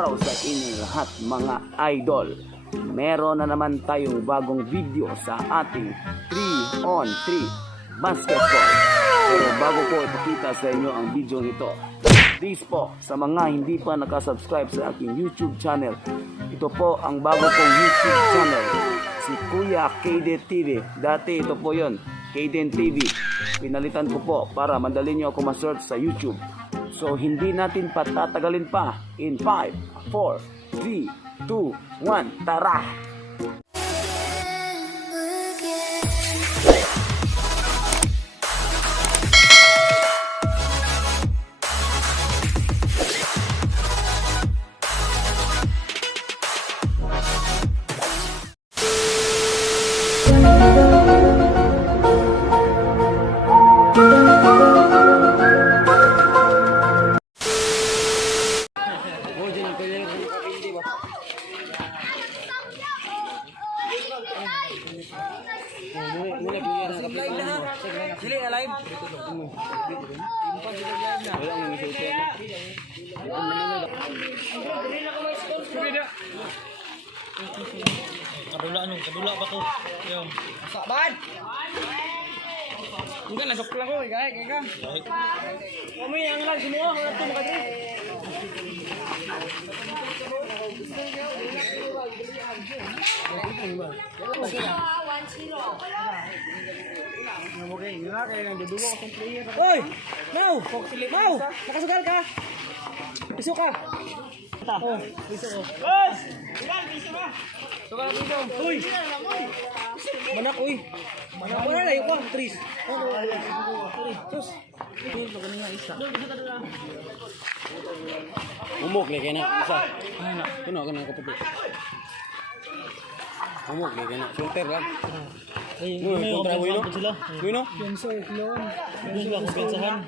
araw sa inyong lahat mga idol. Meron na naman tayong bagong video sa ating 3-on-3 basketball. Pero bago ko ipakita sa inyo ang video nito, please po sa mga hindi pa nakasubscribe sa aking YouTube channel, ito po ang bago kong YouTube channel, si Kuya Kayden TV. Dati ito po yon, Kayden TV. Pinalitan ko po para madali nyo ako ma-search sa YouTube. So hindi natin patatagalin pa. In 5, 4, 3, 2, 1, tara! Sili alive. Kadula ba ko? Yo. Saban. Enggak nasok lang ko, guys, kaya. Kami yang lang semua ngato makati. Oy! Mau! Mau! Nakasugal ka? Piso ka? Oh, piso ko. Bas! Ilan piso ba? Sugal piso. Uy! Manak, uy! Manak ko na layo ko, Tris. Sus! Ito ka nga isa. Umok lagi na isa. Kuno ka na kaputi. Umok lagi na. Shooter lang. Kontra mo yun? Yun? Yan sa iklon. Doon sila kumpensahan.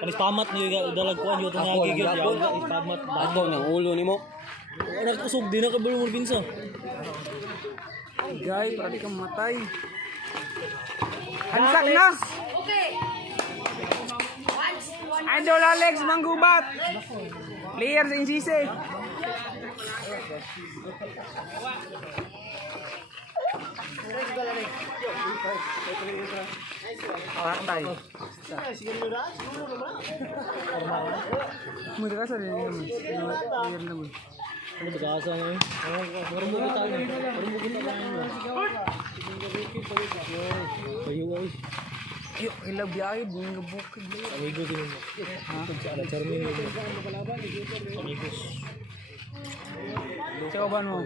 Panis pamat niyo dalag ko anyo tong gigil ya. Pamat Ako ng ulo nimo. Ora kusog din ka bulong pinsa. Guys, pwede kang matay. Hansak na! Okay. Idol Alex Manggubat. Player sa NCC. Orang tayo. Muna ka sa rin naman. Player naman. Ano ba kasa ngayon? Meron mo kita na. Meron mo kita na. Ayo ay. Yo, ilang biyahe, bunga bukid. Amigo din mo. Sa ala charmin mo. Amigos. Sa kaban mo.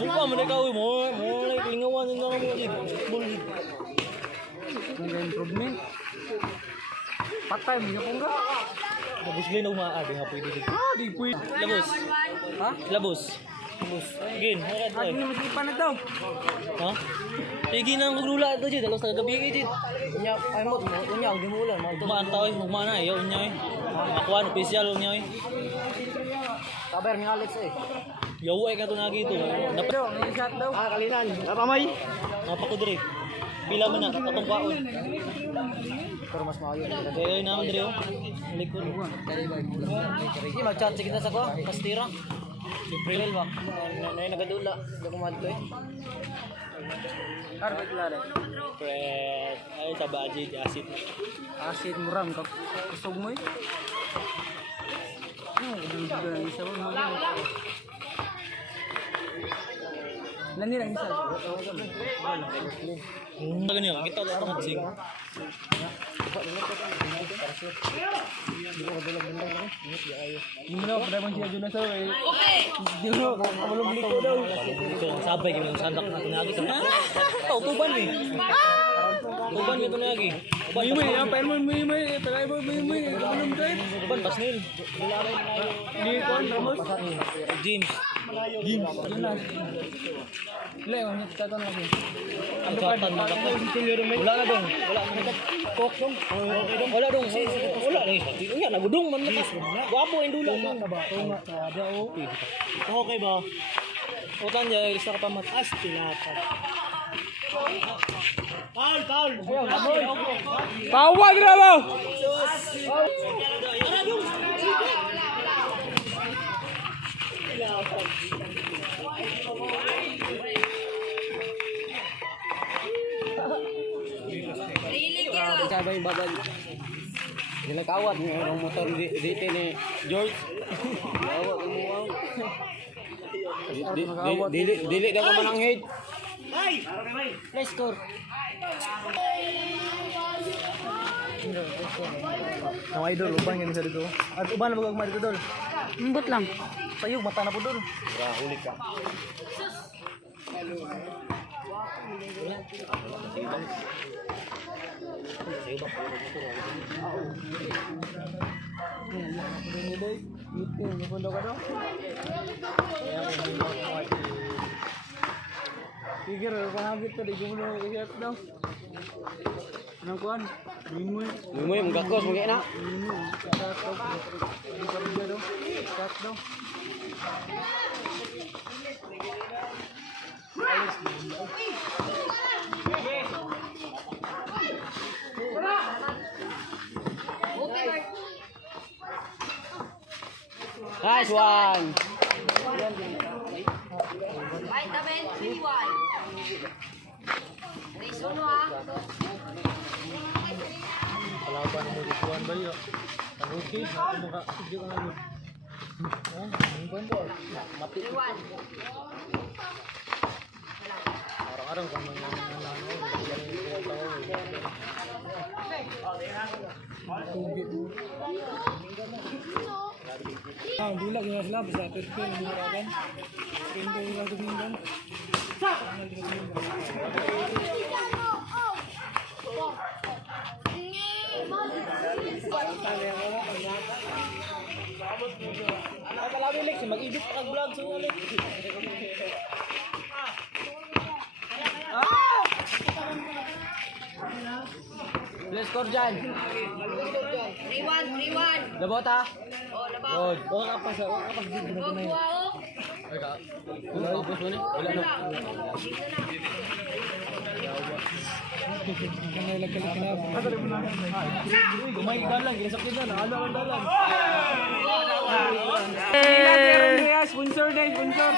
Buka mo na ikaw mo. Mo na lingawan na mo din. Bulig. Bunga improvement. Patay mo yung pungga. Labos gin og maaari nga pwede dito. Di pwede. Labos. Ha? Labos. Labos. Gin, harat Agi ay. na masipan na daw. Ha? Sige nang maglula ito dyan, dalos na gabi dyan. Unya, ay mo, unya, di mo ulan. Umaan tao eh, ugmaan na ayaw niya eh. Akuan, opisyal niya eh. Kabar ni Alex eh. Yawa ka ito na ito. Dapat Daw, may shot daw. kalinan. Napamay. Napakudiri. Pila mo na, katong kwaon. Pero mas maayo. Kaya naman diri oh. Likod. Sige, mag-chat kita sa ko. Pastira. April ba? Nay nagadula. Di ko madloy. Arbet lare. Pret. Ay sa budget asit na. Asid muram ka kusog mo eh. Ano, isa mo mo. Lani lang isa. Bagan niya, kita lang ang sing. Hindi mo na pada bang siya dun na sa eh. Okay. Hindi mo kamalong liko daw. Ito, sabay kami ng sandak na tunagi sa. Ito, tuban eh. Tuban yung tunagi. Tuban May may, apa mo may, tagay mo may, anong tayo? Tuban pasnil. Di ko Ramos. James. Wala yung nagtatanong lagi. Ang katan na bakit? Wala na dong. Wala na. Kok dong. Wala dong. Wala na. Iya nagudong man na. Guwapo ang dula. Tunga sa ada o. Okay ba? Utan niya, isa ka pa matas. Tinatan. Paul! Pawag na mo! yung babal. Ginakawat ng motor dito ni George. Kawat ang muwang. Dili daw ko mananghid. Let's score. Ang idol, uban yan sa dito. At uban na magagmay dito, Dol. Lambot lang. Sayog, mata na po, Dol. Huli ka. Tigir, pahagit to, di gumulo ng ikat daw. Anong kuhan? Limoy. Lumoy mong gakos mong na. Limoy. Kat daw. Di ka bigyan daw. Kat daw. Nice one. Ay, taben, iwan. Reason mo ah. Kalaban mo di kuhan ba yun? Tanuki, ano ka? Sige ka nga. Ang kuhan ba? Mati. Iwan. Arang-arang ka man yung bulag nga sila, basta 30 yung muragan. 30 yung gagawin. Mag-edit pa kag-vlog sa ulit. Let's score dyan. 3-1. Labot ha. Oh, labaw. Good. Wala ka pa sa, wala ka pa sa Huwag buwa oh. Wala tapos mo ni. Wala na. kanay ka na. Gumay dalan, ginasakit na, naalo ang dalan. Sponsor na, sponsor.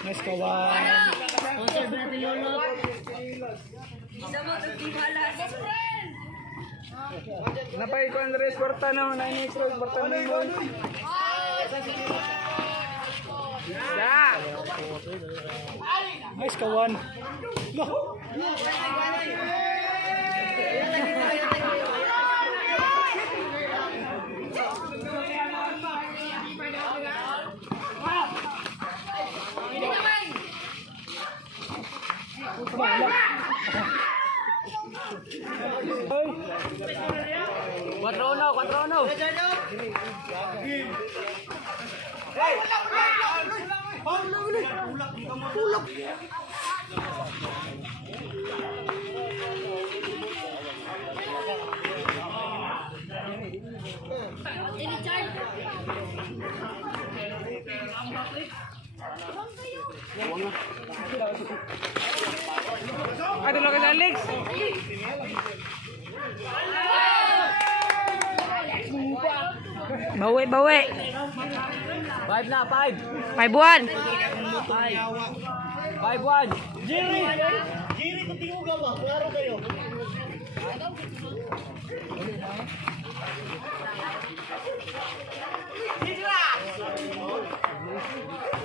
Nice kawan. Sponsor ba natin lulot? Isa mo ito tiwalas. Napay ko Andres Porta no, na ini Cruz Porta Mingol. Nice kawan. Quatro uno. Ada lo kay Alex. Bawi. 5 na, 5. 5-1. 5-1. Jerry ko tingugaw ba? Klaro kayo.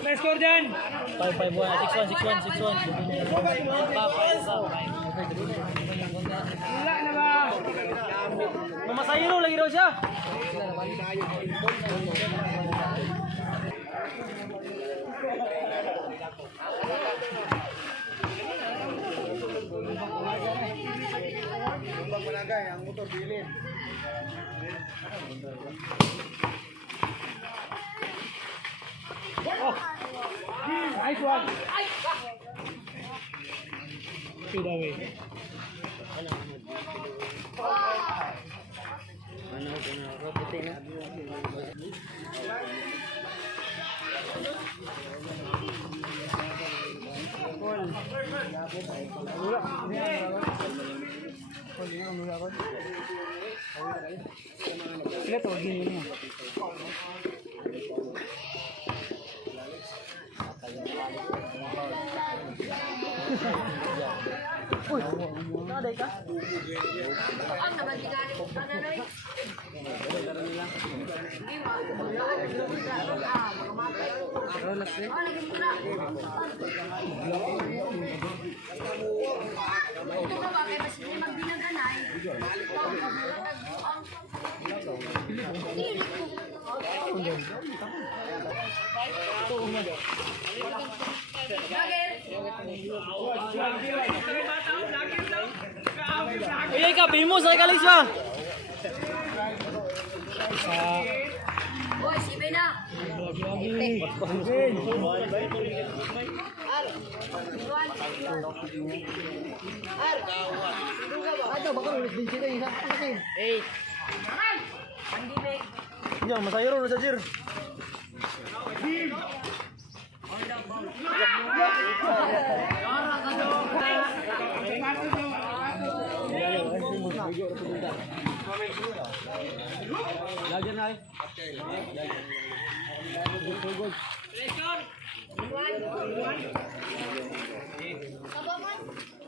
Nice score dyan. 5-1. 6-1. Wala na ba? Mamasayro lagi daw siya. Nice one. Feed away. Sila tawagin mo niya. Uy, naday. Ang naman ginani ko na rin. Hindi mo. Mga matay. Lagi mo na. Ito ba kay mas hindi magbinaganay? Uy, ka, bimos na ikalis ba? Boy, sibay na. Yan, masayro na sa Jir. Lagyan na eh.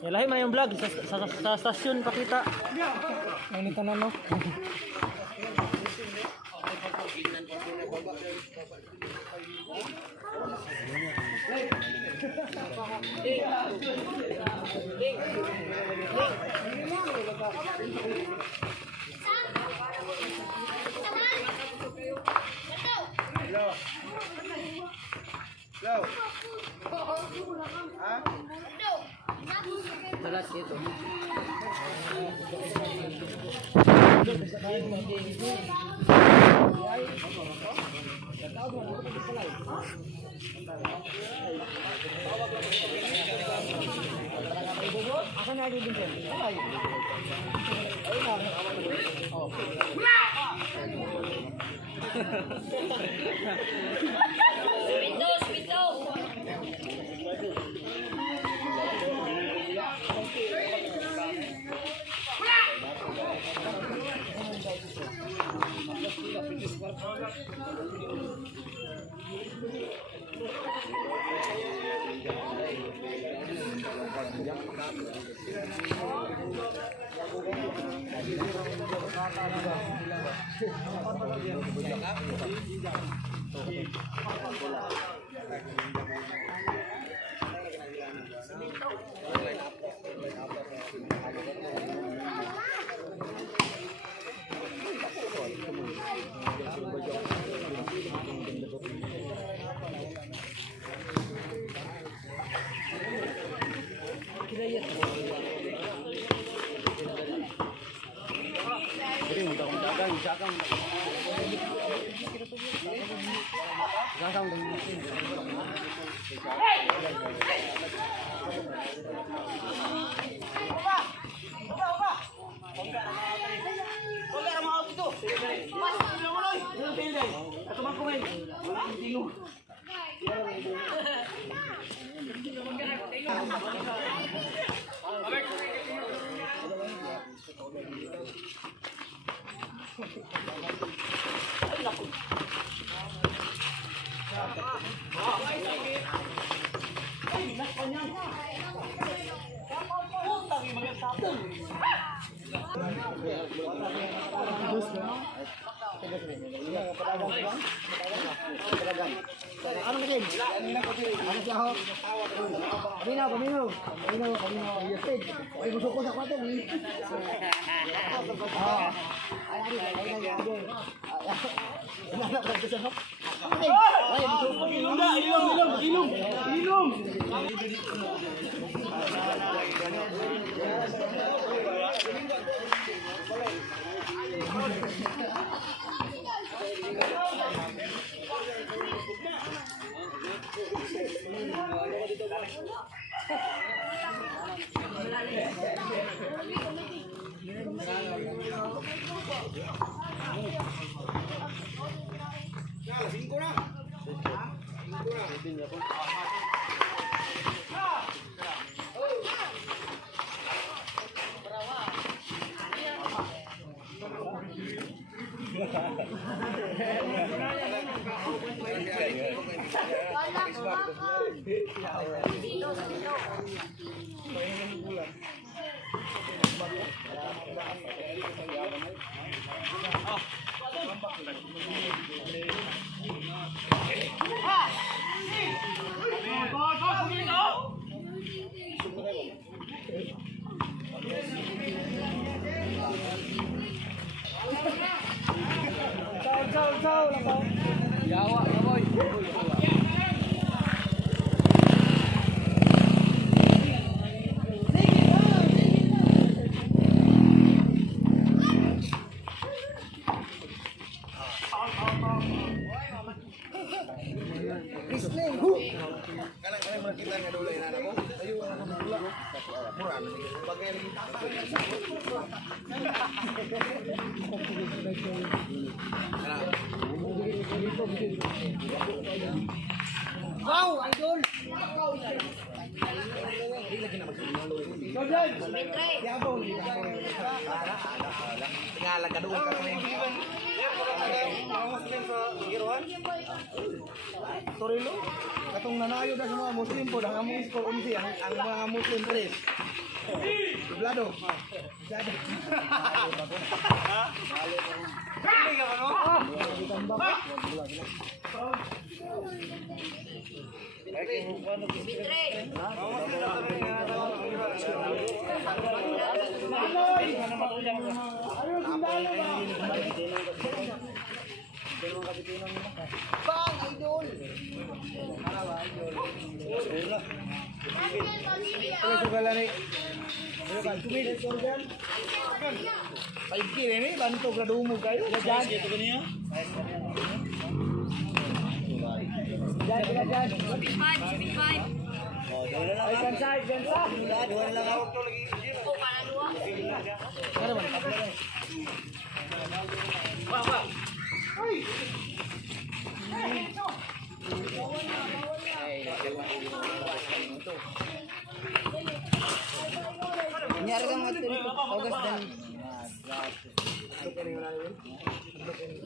Lahi man yung vlog sa stasyon pakita. Ano ito na no? Torilo, katong nanayo na sa mga Muslim po, ang among score umsi, ang mga Muslim tres. Dublado. Dublado. Ini bantu gradumu kayo.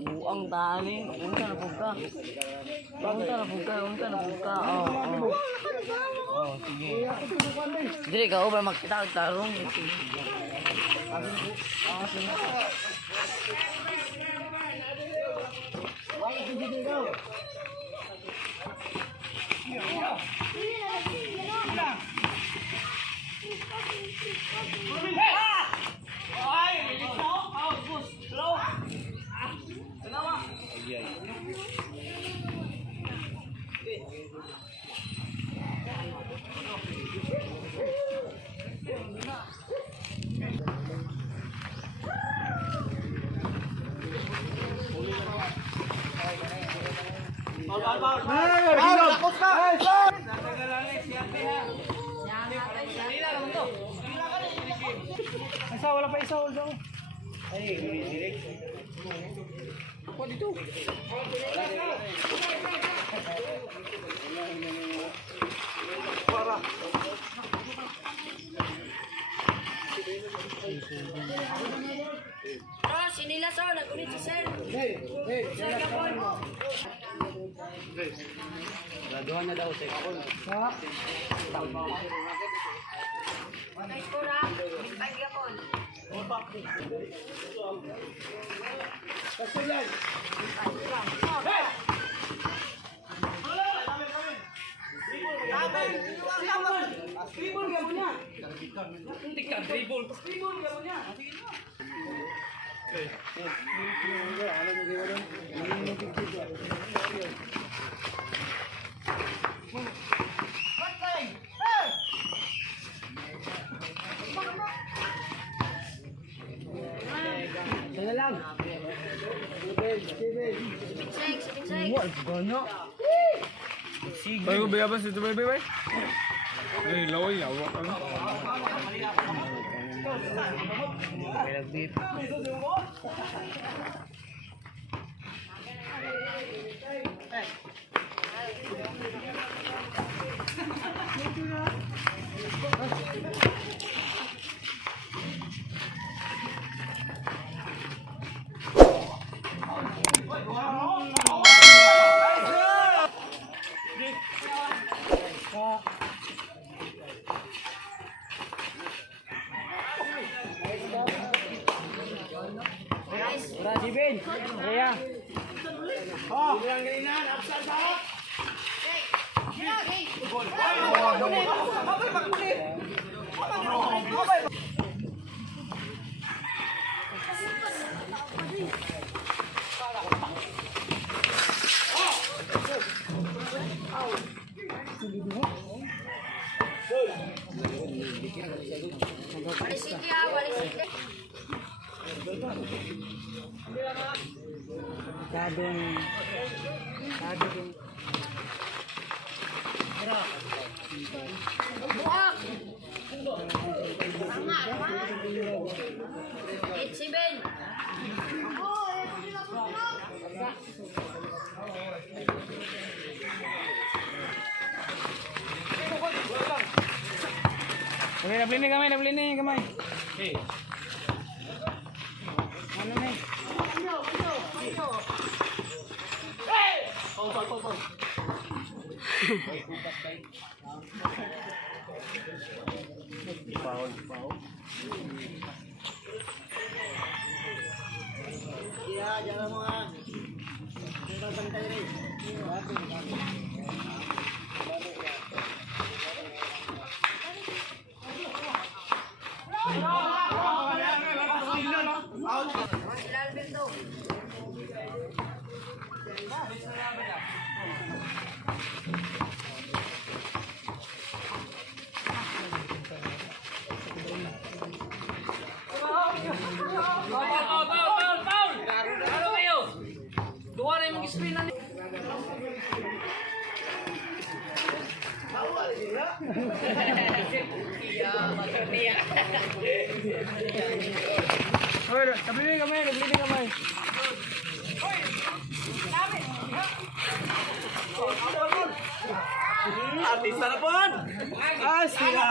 Buang tali, unta na pugka. Unta na pugka, unta na pugka. Oh, sige. Dili ka ubra makita og tarong. Wala pa isa hold daw. Ako dito. Para. Sinila sa nagkulit si Sir. Sir kapon. Graduhan na daw sa kapon. Kay Kura, pag kapon. Bay ko bayabas ito bay. Eh, laway yawa ka. Kevin. Rhea. Oh, bilang ganyan, absent ha. Okay, nabili ni kamay. Ano na Hoy, nabili ni kamay. Artista na po! Ah, sila!